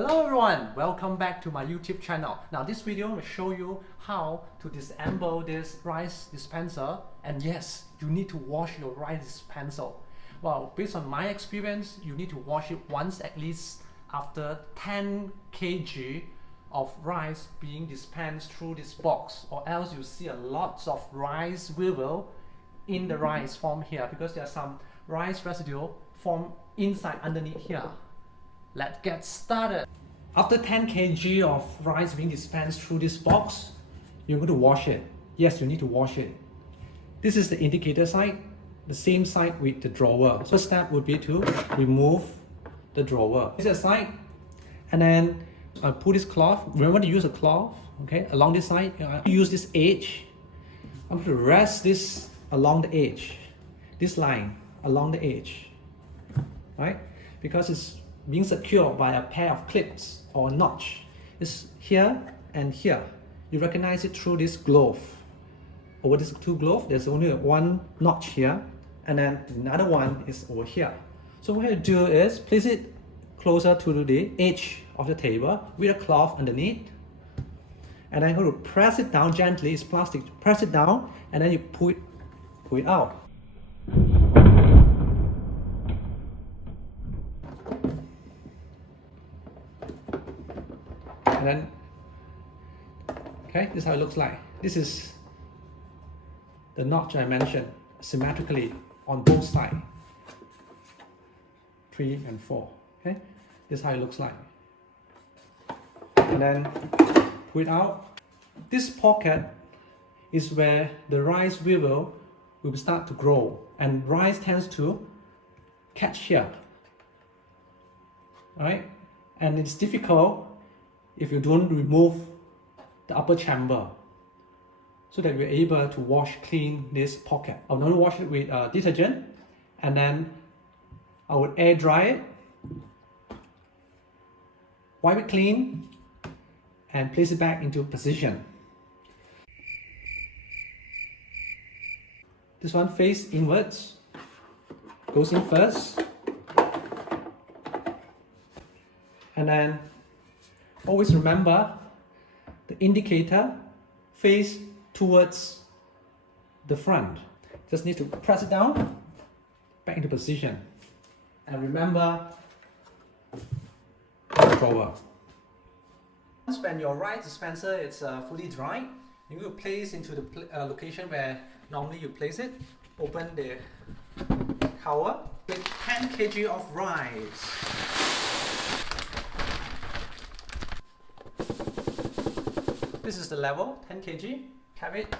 Hello everyone, welcome back to my YouTube channel. Now this video will show you how to disassemble this rice dispenser, and yes, you need to wash your rice dispenser. Well, based on my experience, you need to wash it once at least after 10 kg of rice being dispensed through this box, or else you see a lot of rice weevil in the rice form here because there's some rice residue formed inside underneath here. Let's get started. After 10 kg of rice being dispensed through this box, you're going to wash it. Yes, you need to wash it. This is the indicator side, the same side with the drawer. First step would be to remove the drawer. This is the side, and then pull this cloth. Remember to use a cloth, okay, along this side. Use this edge. I'm going to rest this along the edge, this line along the edge, right? Because it's being secured by a pair of clips or notch. It's here and here. You recognize it through this glove. Over these two gloves, there's only one notch here, and then another one is over here. So what you do is place it closer to the edge of the table with a cloth underneath, and then you press it down gently. It's plastic. Press it down, and then you pull it out. And then, okay, this is how it looks like. This is the notch I mentioned, symmetrically on both sides, 3 and 4. Okay, this is how it looks like. And then pull it out. This pocket is where the rice weevil will start to grow, and rice tends to catch here. All right, and it's difficult if you don't remove the upper chamber, so that we're able to wash clean this pocket. I'm going to wash it with detergent, and then I would air dry it, wipe it clean, and place it back into position. This one face inwards, goes in first, and then always remember the indicator face towards the front. Just need to press it down, back into position. And remember the drawer. When your rice dispenser is fully dry, you need to place into the location where normally you place it. Open the cover with 10 kg of rice. This is the level, 10 kg, cap it.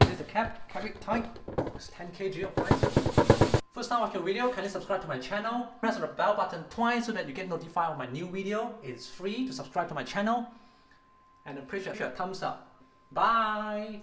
This is the cap it tight. It's 10 kg of rice. First time watching your video, kindly subscribe to my channel. Press the bell button twice so that you get notified of my new video. It's free to subscribe to my channel. And appreciate your thumbs up. Bye!